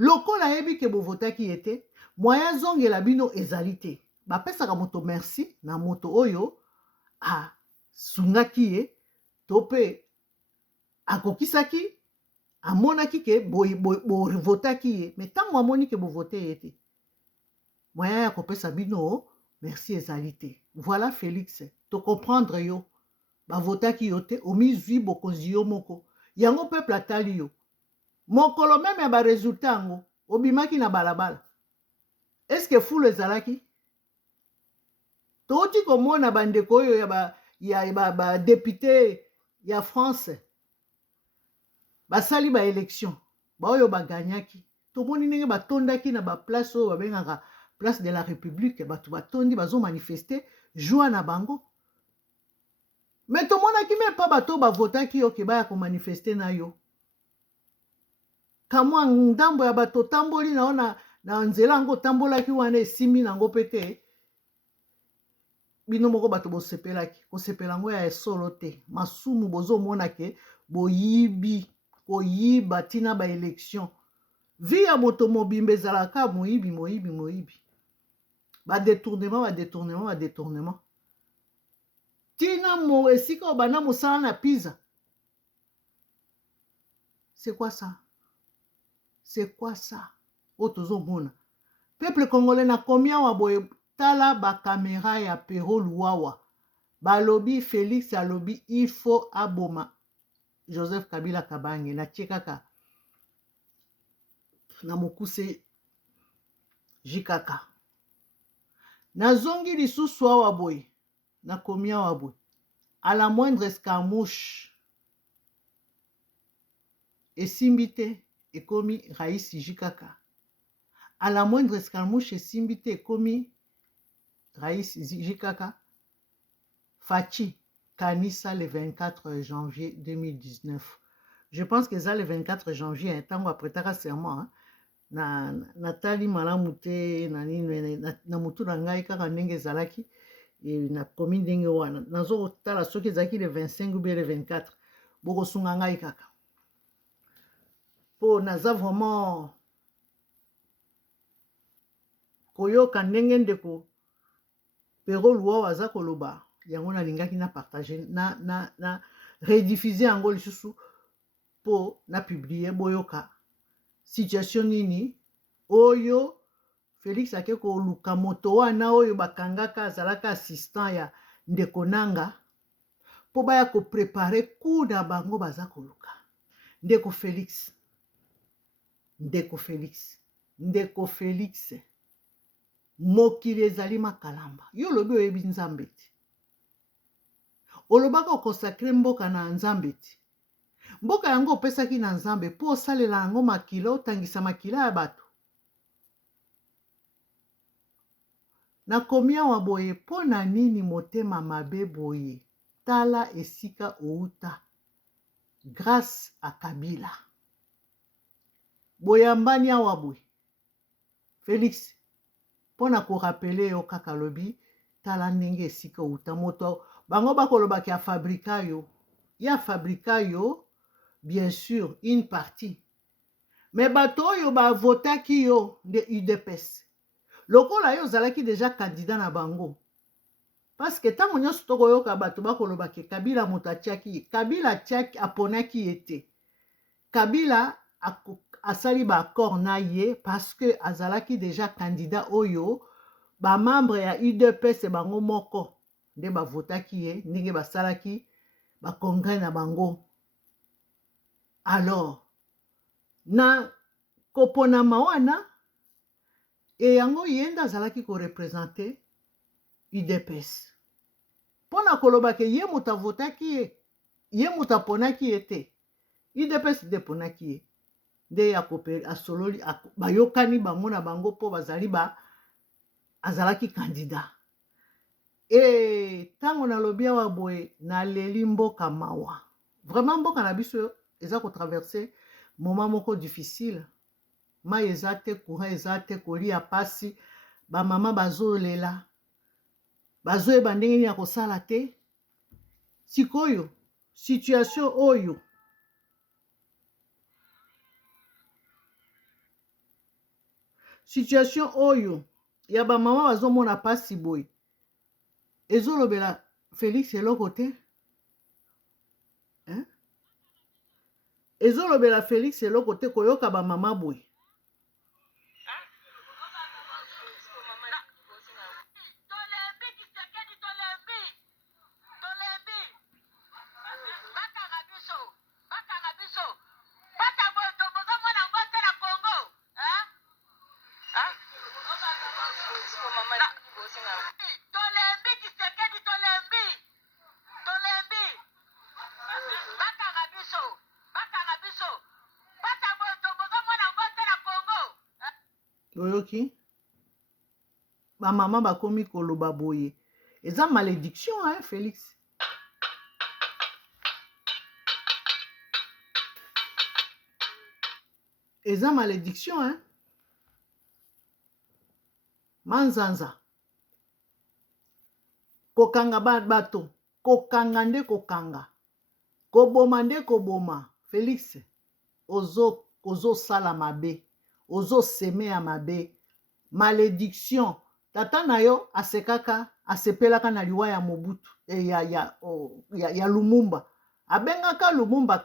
lokola yebi ke bovotaki ete moyen zongela bino ezali te bapesaka moto merci na moto oyo asungaki ye to mpe akokisaki amonaki ke bovotaki ye me ntango amoni ke bovote ye te moyen ya kopesa bino merci ezali te. Voilà Félix tocomprendre yo bavotaki yo te omizwi bokonzi yo moko yango peuple atali yo mokolo meme ya baresultat yango obimaki na balabala eske fulu ezalaki touti komona bandeko oyo ya badepute ya France basali baélection baoyo baganyaki tomoni ndenge batondaki na baplace oyo babengaka place de la République bato batondi bazomanifeste joie na bango me tomonaki me pa bato bavotaki yo ke baya komanifeste na yo kamwa ndambo ya bato tamboli nao na nzela yango tambolaki wana esimbi nango mpe te bino moko bato bosepelaki kosepela yango ya esolo te masumu bozomona ke boyibi koyiba ntina baélection vi ya moto mobimba ezalaka moyibi badetournement ntina esika oyo banda mosala na Pisa. C'est quoi ça oyo tozomona peuple congolais na komi awa boye tala bakamera ya Pero Luawa balobi Félix alobi il faut aboma Joseph Kabila Kabange natie kaka na mokuse jikaka nazongi lisusu awa boye nakomi awa boye à la moindre escarmouche esimbi te ekomi Raisi Jikaka à la moindre escarmouche esimbi te ekomi Raisi Jikaka Fachi Kanisa le 24 janvier 2019. Je pense que ça le 24 janvier ntango apretaka serment natali malamu te na mutu na ngai kaka ndenge ezalaki nakomi ndenge wana nazotala soki ezalaki le 25 ou bien le 24 bokosunga ngai kaka mpo naza vraiment koyoka ndenge ndeko Pero Luawa aza koloba yango nalingaki na partage na rediffuser yango lisusu mpo na publier boyoka situation nini oyo Félix ake koluka moto wana oyo bakangaka azalaka assistant ya ndeko nanga mpo baya koprepare coup na bango baza koluka ndeko Félix mokili ezali makalamba yo lobi oyebi nzambe te olobaka okonsakre mboka na nzambe te mboka yango opesaki na nzambe mpo osalela yango makila otangisa makila ya bato nakomi awa boye mpo na nini motema mabe boye tala esika outa grâce à Kabila boyambani awa boye Félix mpo na korapele yo kaka lobi tala ndenge esika outa moto bango bakolobaki ya fabrika yo bien sûr une partie mais bato oyo bavotaki yo nde UDPS lokola yo ozalaki deja candidat na bango parce que ntango nyonso tokoyoka bato bakolobaki Kabila moto atiaki Kabila atiaki aponaki ye te Kabila asali baaccord na ye parce que azalaki deja candidat oyo bamembre ya UDPS bango moko nde bavotaki ye ndenge basalaki bacongres na bango. Alors na koponama wana yango ye nde azalaki korepresente UDPS mpona kolobaka ye moto avotaki ye moto aponaki ye te UDPS nde eponaki ye nde asololi bayokani bango na bango mpo azalaki candidat ntango nalobi awa boye naleli mboka mawa vraiment mboka na biso eza kotraverse moment moko difficile mai eza te courant eza te kolia pasi bamama bazolela bazoyeba ndenge nini ya kosala te sikoyo situation oyo situation oyo ya bamama bazomona pasi boye ezolobela Félix eloko te hein? Ezolobela Félix eloko te koyoka bamama boye oyoki bamama bakomi koloba boye eza malédiction hein, Félix eza malédiction hein? Manzanza kokanga bato kokanga nde kokanga koboma nde koboma Félix ozosala mabe ozoseme ya mabe malédiction tata na yo asepelaka na liwa ya Mobutu ya Lumumba abengaka Lumumba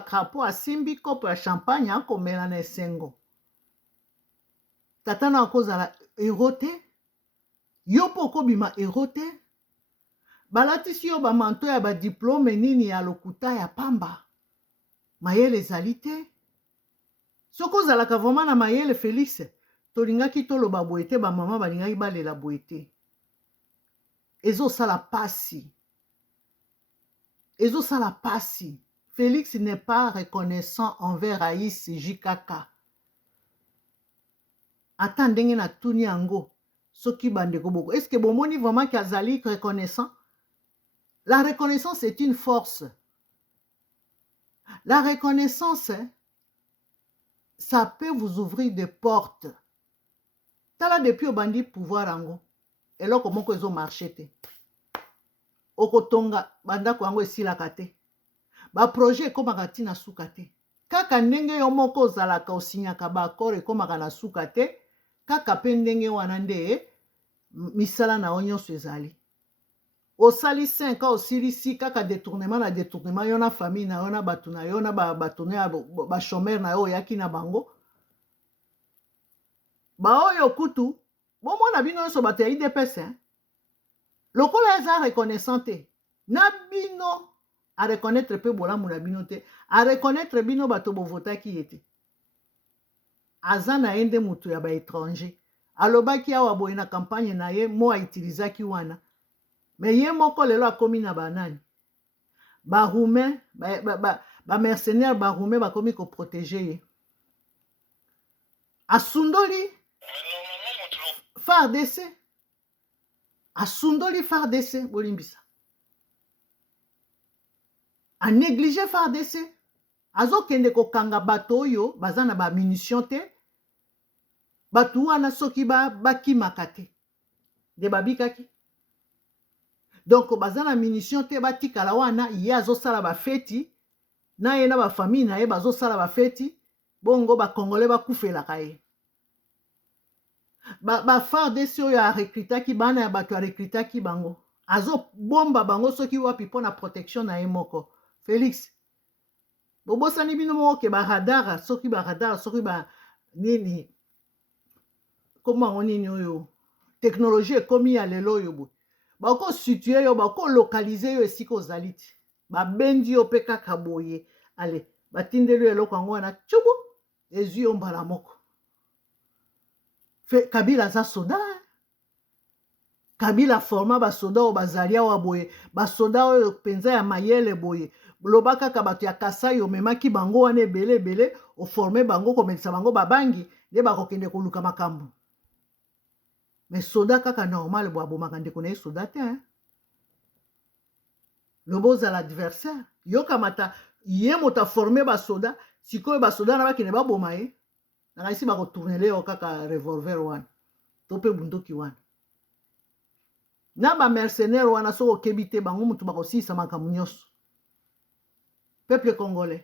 kapo asimbi kopo ya champagne akomela na esengo tata na akozala ero te yo mpo okobima ero te balatisi yo bamanto ya badiplome nini ya lokuta ya pamba mayele ezali te soki ozalaka vraimen na mayele Félix tolingaki toloba boye te bamama balingaki balela boye te ezosala pasi Félix n'est pas reconnaissant envers Aïs Jikaka ata ndenge na tuni yango soki bandeko boko est-ce que bomoni vraiment ki azali reconnaissant? La reconnaissance est une force. La reconnaissance, ça peut vous ouvrir des portes. Tala depuis au bandit pouvoir ango. Et là comment que zo marché te. Okotonga banda ko ango esilaka te. Ba projet ekomaka ntina suka te. Kaka ndenge yo moko ozalaka osinyaka ba accord ekomaka na suka te. Kaka pe ndenge wana nde misala na yo nyonso ezali. Osali 5 ans osilisi kaka détournement na détournement yo na famille na yo na bato na yo na bato na ba chômeur na yo oyaki na bango ba oyo kutu bomona bino nyonso bato ya IDPS lokola eza reconnaissante na bino a reconnaître pe bolamu na bino te a reconnaître bino bato bovotaki ye te aza na ye nde moto ya baétranger alobaki awa boye na campagne na ye mo aitilizaki wana mais ye moko lelo akomi na banani baroumain bamercenaire baroumain bakomi koprotege ye asundoli FARDC asundoli FARDC bolimbisa anéglige FARDC azokende kokanga bato oyo baza na bamunition te bato wana soki bakimaka te nde babikaki donc baza na munition te batikala wana ye azosala bafeti na ye na bafamille na ye bazosala bafeti bongo bakongole bakufelaka ye FARDC oyo arekrutaki bana ya bato arekrutaki bango azobomba bango soki wapi mpo na protection na ye moko Félix bobosani bino moko ke baradara soki nini koma ngo nini oyo teknologie ekomi ya lelo oyo boye bakositue yo bakolokalize yo esika ozali ti babendi yo mpe kaka boye ale batindeli yo eloko yango wana tsubu ezwi yo mbala moko Kabila aza soda Kabila forma basoda oyo bazali awa boye basoda oyo mpenza ya mayele boye loba kaka bato ya Kasai omemaki bango wana ebele ebele oforme bango komelisa bango babangi nde bakokende koluka makambo mais soda kaka normal bo abomaka ndeko na ye soda te loba ozala adversaire yokamata ye moto aforme basoda sikoyo basoda na bakende baboma ye nakaisi bakotournele yo kaka revolver wana to mpe bunduki wana na bamercenaire wana soki okebi te bango motu bakosilisa makambo nyonso peuple congolais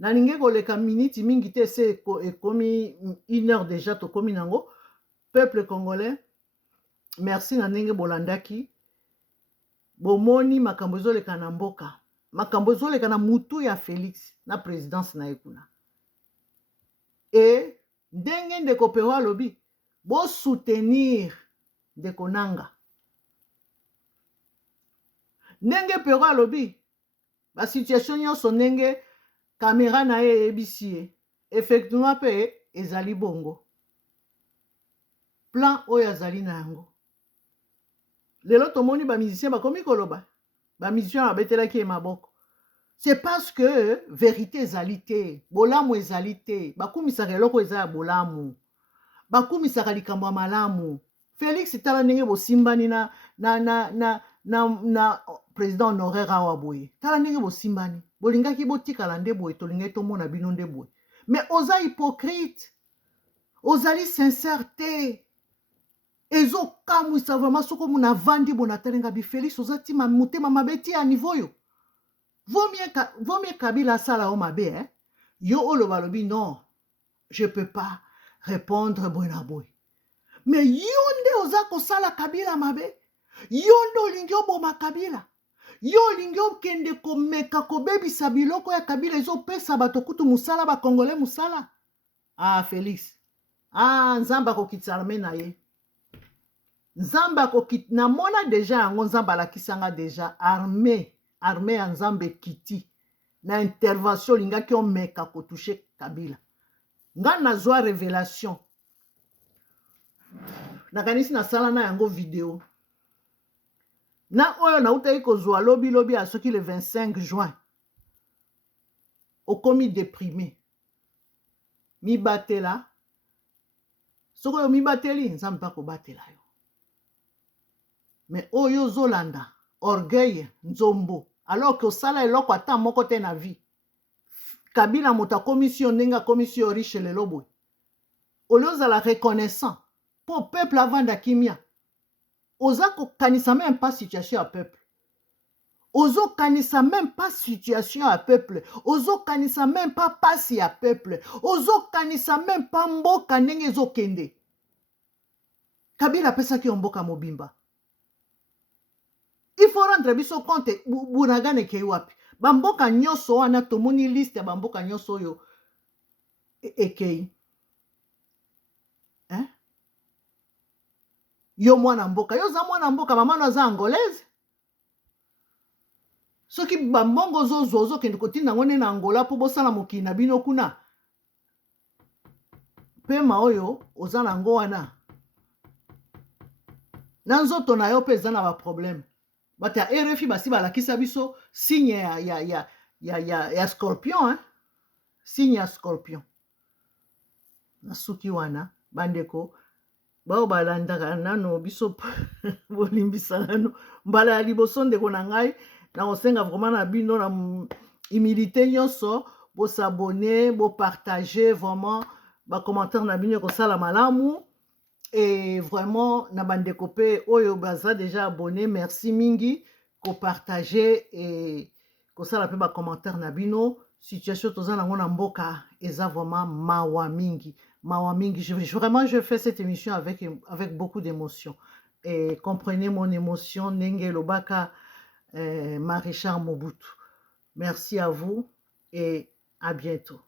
nalingi koleka miniti mingi te se ekomi 1 heure déjà tokomi nango. Peuple congolais, merci na ndenge bolandaki. Bomoni makambo ezoleka na mboka. Makambo ezoleka na mutu ya Félix na présidence na ekuna. Et ndenge ndeko Pero alobi, bo soutenir ndeko Nanga. Ndenge Pero alobi, ba situation nyonso ndenge caméra na ye ebisi ye. Effectivement pe ezali bongo. Plan oyo azali na yango. Lelo tomoni ba musicien bakomi koloba. Ba musicien abetelaki ye maboko. C'est parce que vérité ezali te, bolamu ezali te, bakumisaka eloko eza ya bolamu, bakumisaka likambo ya malamu. Félix tala ndenge bosimbani na président honoraire awa boye. Tala ndenge bosimbani. Bolingaki botikala nde boye, tolingaki tomona bino nde boye. Mais oza hypocrite. Ozali sincère te. Ezo kamwisa vraiment soko muna vandi bonatalenga bi Félix ozati motema mabeti ya niveau yo. Vaut mieux Kabila sala o mabe, hein? Yo oloba lobi non, je peux pas répondre bona boy. Mais yonde ozako sala Kabila mabe, yondo olingi oboma Kabila, yo olingi okende komeka kobebisa biloko ya Kabila ezopesa bato kutu musala ba Congolais musala. Ah Félix, ah nzamba kokitisa arme na ye. Nzamba kokit na mona déjà yango nzamba lakisanga déjà armée ya Nzambe kiti na intervention lingaki omeka kotouche Kabila. Nga nazwa révélation. Nakanisi na sala na yango vidéo. Na oyo na utaki kozwa lobi a soki le 25 juin. Okomi déprimé. Mi batela. Soko yo mi bateli Nzambe pa ko batela yo. Mais oyo zolanda orgueil nzombo. Alors que osala eloko ata moko te na vie. Kabila mota commission nenga commission riche le lobo. Oloza la reconnaissant pour peuple avant d'akimia. Oza ko kanisa même pas situation à peuple. Ozo kanisa même pas situation à peuple. Ozo kanisa même pas passi à peuple. Ozo kanisa même pas mboka ndenge zo kende. Kabila pesa ki mboka mobimba. Il faut rendre biso compte bunagane ke wapi. Bamboka nyoso wana tomoni liste ya bamboka nyoso yo ekei. Hein? Yo mwana mboka, yo za mwana mboka mamano za angolaise. Soki bambongo zozo kende kotinda ngone na Angola po bosala mokili na bino kuna. Pema oyo oza na ngo wana. Na nzoto na yo pe eza na ba problème. Bata RFI basi balakisa biso signe ya scorpion, hein? Signe ya scorpion. Na suki wana bandeko bao balandaka nano biso bolimbisa nano mbala ya liboso ndeko na ngai na osenga vraiment na bino na humilité nyonso bo s'abonner, bo partager vraiment ba commentaire na bino ko sala malamu. Et vraiment, na bandeko pe oyo baza déjà abonné, merci mingi, ko partager et ko sala pe ba commentaire na bino. Situation toza na ngona mboka eza vraiment mawa mingi. Mawa mingi. Je fais cette émission avec beaucoup d'émotion. Et comprenez mon émotion, Nenge Lobaka, Maréchal Mobutu. Merci à vous et à bientôt.